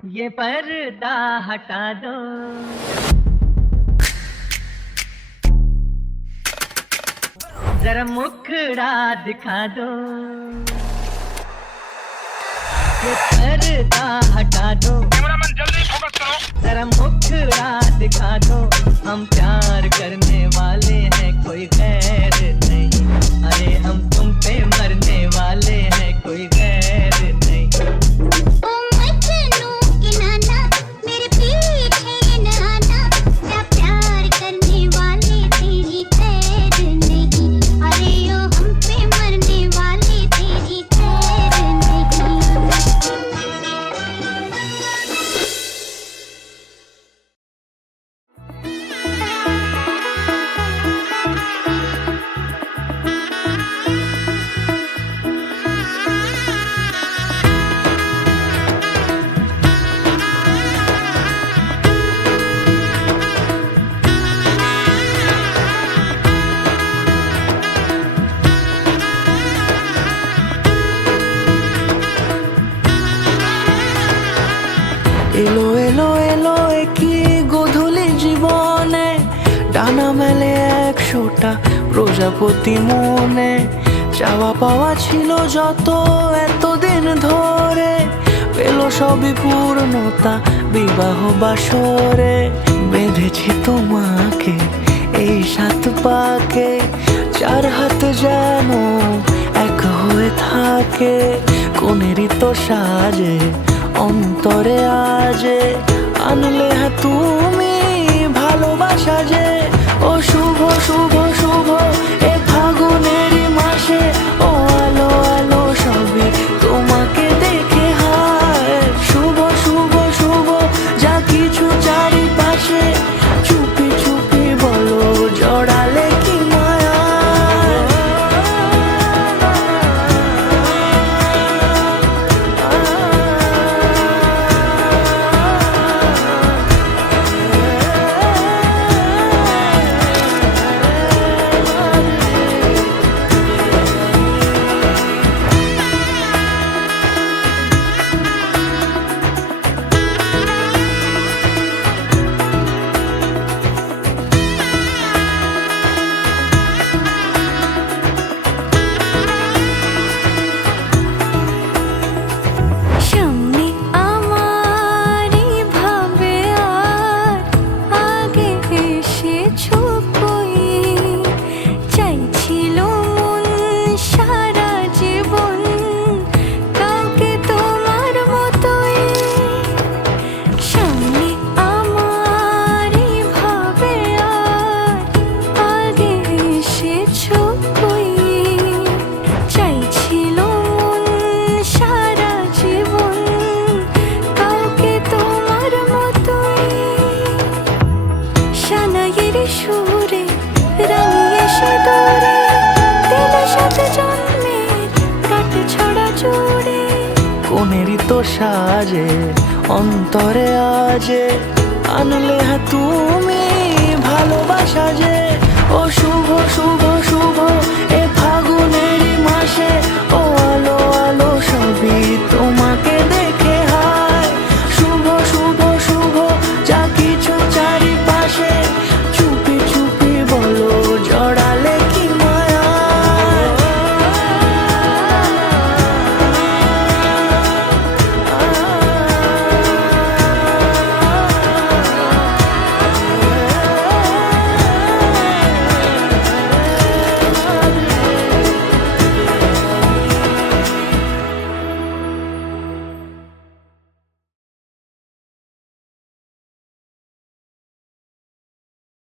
ये पर्दा हटा दो, जरा मुखड़ा दिखा दो। ये पर्दा हटा दो, कैमरामैन जल्दी फोकस करो। जरा मुखड़ा दिखा दो। हम प्यार करने वाले हैं, कोई गैर नहीं। अरे हम तुम पे मरने वाले हैं, कोई गैर नहीं। ओ मजनू इनाना मेरे पीछे न आना, क्या प्यार करने वाले तेरी खैर नहीं। अरे ओ हम पे मरने वाले तेरी खैर नहीं। এলো এলো এলো একই গধূলি জীবনে, ডানা মেলে 100টা প্রজাপতি মনে। চাওয়া পাওয়া ছিল যত এতদিন ধরে, পেল সবই পূর্ণতা বিবাহ বাসরে। বেঁধেছি তোমাকে এই 7 পাকে, 4 হাত যেন এক হয়ে থাকে। কোনেরই তো সাজে অন্তরে আজে, আনলে হ্যাঁ তুমি ভালোবাসা যে। ও শুভ শুভ শুভ এ ফাগুনেরই মাসে, ও আলো আলো সবই তোমাকে দেখে হায়। শুভ শুভ শুভ যা কিছু চারিপাশে, চুপি চুপি বলো জড়ালে কি মায়া। সামনে আমার ভাবে আর আগে এসেছো কই, চাইছিল মন সারা জীবন কাউকে তোমার মতোই। সামনে আমার ভাবে আর আগে এসেছো কই, চাইছিল মন সারা জীবন কাউকে তোমার মতোই। সানাইয়ের সুরে রাঙিয়ে সে দূরে, দিল সাথে জন্মের কাট ছড়া জুড়ে। কোনেরই তো সাজে অন্তরে আজে, আনলে হ্যাঁ তুমি ভালোবাসা যে। ও শুভ শুভ শুভ এ